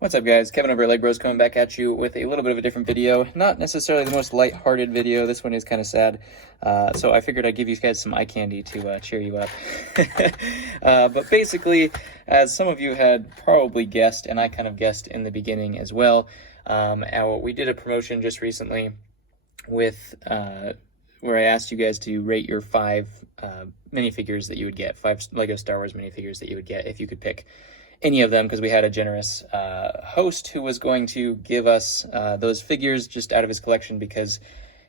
What's up, guys? Kevin over at LEGbrOs coming back at you with a little bit of a different video. Not necessarily the most light-hearted video. This one is kind of sad. So I figured I'd give you guys some eye candy to cheer you up. But basically, as some of you had probably guessed, and I kind of guessed in the beginning as well, we did a promotion just recently with where I asked you guys to rate your 5 minifigures that you would get, 5 LEGO Star Wars minifigures that you would get if you could pick any of them, because we had a generous host who was going to give us those figures just out of his collection, because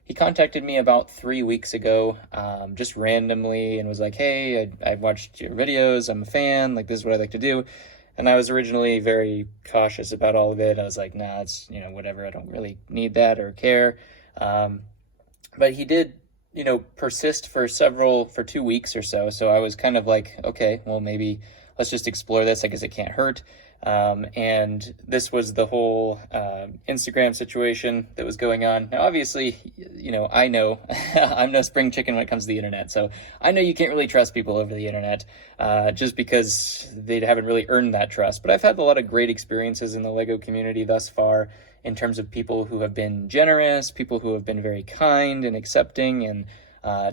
he contacted me about 3 weeks ago just randomly and was like, hey, I watched your videos, I'm a fan, like this is what I like to do. And I was originally very cautious about all of it. I was like, nah, it's, whatever, I don't really need that or care. But he did, persist for 2 weeks or so. So I was kind of like, okay, well, maybe let's just explore this. I guess it can't hurt. And this was the whole Instagram situation that was going on. Now, obviously, I know I'm no spring chicken when it comes to the internet. So I know you can't really trust people over the internet just because they haven't really earned that trust. But I've had a lot of great experiences in the LEGO community thus far, in terms of people who have been generous, people who have been very kind and accepting, and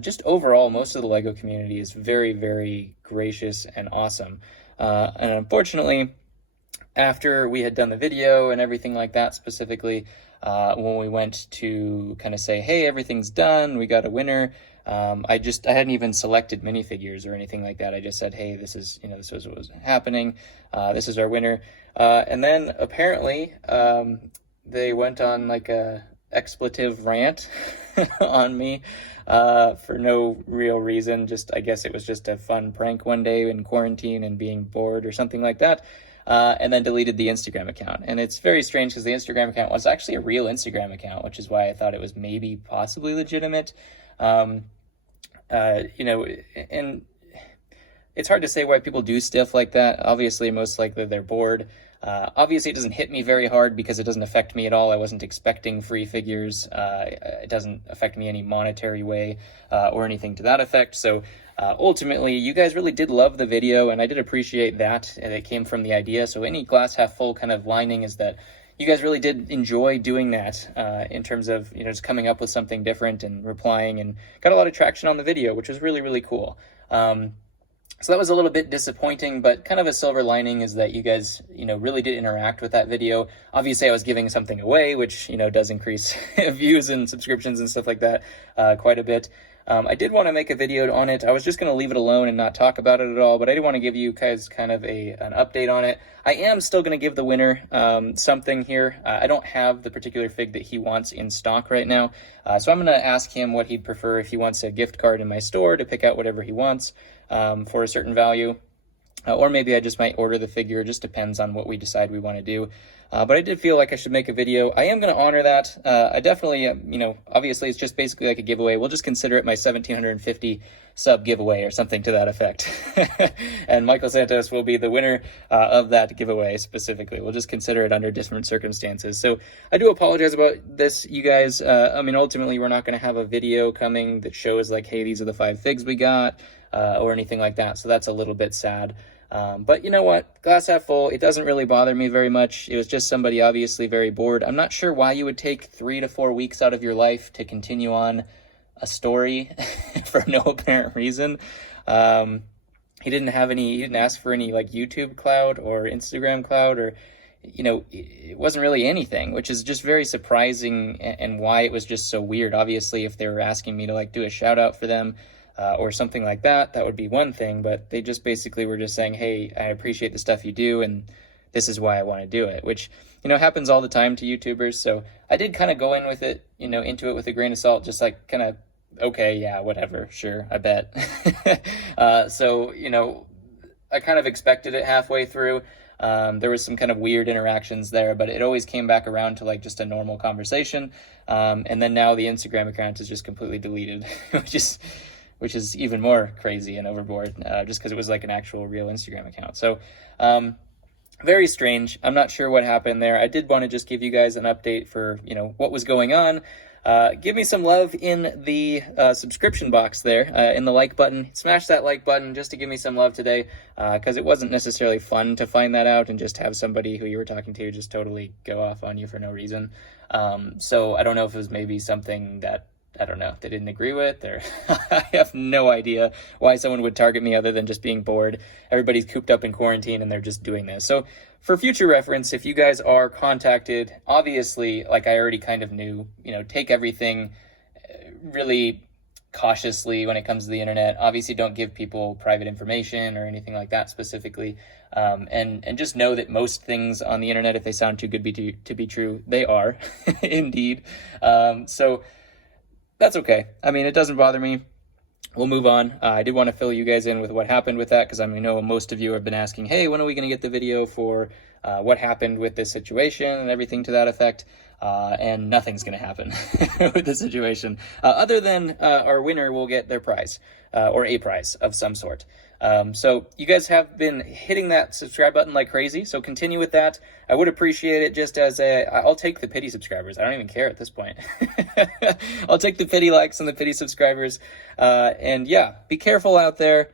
just overall, most of the LEGO community is very, very gracious and awesome. And unfortunately, after we had done the video and everything like that, specifically, when we went to kind of say, hey, everything's done, we got a winner, I hadn't even selected minifigures or anything like that. I just said, hey, this is what was happening. This is our winner. And then apparently, they went on like a expletive rant on me for no real reason. I guess it was just a fun prank one day in quarantine and being bored or something like that. And then deleted the Instagram account. And it's very strange because the Instagram account was actually a real Instagram account, which is why I thought it was maybe possibly legitimate. And it's hard to say why people do stuff like that. Obviously, most likely they're bored. Obviously, it doesn't hit me very hard because it doesn't affect me at all. I wasn't expecting free figures. It doesn't affect me any monetary way or anything to that effect. So ultimately, you guys really did love the video, and I did appreciate that, and it came from the idea. So any glass half full kind of lining is that you guys really did enjoy doing that in terms of just coming up with something different and replying, and got a lot of traction on the video, which was really, really cool. So that was a little bit disappointing, but kind of a silver lining is that you guys, really did interact with that video. Obviously, I was giving something away, which, does increase views and subscriptions and stuff like that quite a bit. I did want to make a video on it. I was just going to leave it alone and not talk about it at all, but I did want to give you guys kind of an update on it. I am still going to give the winner something here. I don't have the particular fig that he wants in stock right now, so I'm going to ask him what he'd prefer, if he wants a gift card in my store to pick out whatever he wants for a certain value. Or maybe I just might order the figure. It just depends on what we decide we want to do. But I did feel like I should make a video. I am going to honor that. I definitely, obviously it's just basically like a giveaway. We'll just consider it my 1,750 sub giveaway or something to that effect. And Michael Santos will be the winner of that giveaway specifically. We'll just consider it under different circumstances. So I do apologize about this, you guys. Ultimately, we're not going to have a video coming that shows like, hey, these are the 5 figs we got or anything like that. So that's a little bit sad. But you know what? Glass half full. It doesn't really bother me very much. It was just somebody obviously very bored. I'm not sure why you would take 3 to 4 weeks out of your life to continue on a story for no apparent reason. He didn't ask for any like YouTube cloud or Instagram cloud, or it wasn't really anything, which is just very surprising, and why it was just so weird. Obviously, if they were asking me to like do a shout out for them, or something like that, that would be one thing, but they just basically were just saying, hey, I appreciate the stuff you do, and this is why I want to do it, which, happens all the time to YouTubers. So I did kind of go in with it, into it with a grain of salt, just like kind of, okay, yeah, whatever, sure, I bet. So, I kind of expected it halfway through. There was some kind of weird interactions there, but it always came back around to like just a normal conversation. And then now the Instagram account is just completely deleted, which is even more crazy and overboard, just because it was like an actual real Instagram account. So very strange. I'm not sure what happened there. I did want to just give you guys an update for what was going on. give me some love in the subscription box there, in the like button. Smash that like button just to give me some love today, because it wasn't necessarily fun to find that out and just have somebody who you were talking to just totally go off on you for no reason. So I don't know if it was maybe something that, I don't know, they didn't agree with, or I have no idea why someone would target me other than just being bored. Everybody's cooped up in quarantine and they're just doing this. So for future reference, if you guys are contacted, obviously, like I already kind of knew, take everything really cautiously when it comes to the internet. Obviously, don't give people private information or anything like that specifically. And just know that most things on the internet, if they sound too good to be true, they are indeed. So that's okay. I mean, it doesn't bother me. We'll move on. I did want to fill you guys in with what happened with that, because I know most of you have been asking, hey, when are we going to get the video for what happened with this situation and everything to that effect? And nothing's going to happen with the situation, other than our winner will get their prize, or a prize of some sort. So you guys have been hitting that subscribe button like crazy, so continue with that. I would appreciate it. Just as I'll take the pity subscribers. I don't even care at this point. I'll take the pity likes and the pity subscribers. And yeah, be careful out there.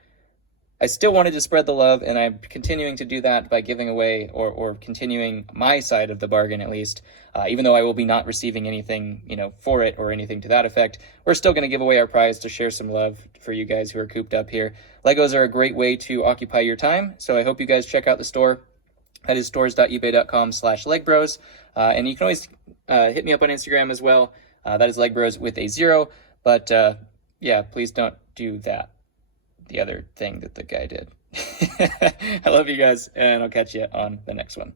I still wanted to spread the love, and I'm continuing to do that by giving away or continuing my side of the bargain, at least. Even though I will be not receiving anything, for it or anything to that effect, we're still going to give away our prize to share some love for you guys who are cooped up here. Legos are a great way to occupy your time, so I hope you guys check out the store. That is stores.ebay.com/LEGbrOs. And you can always hit me up on Instagram as well. That is LEGbrOs with a 0. But yeah, please don't do that. The other thing that the guy did. I love you guys, and I'll catch you on the next one.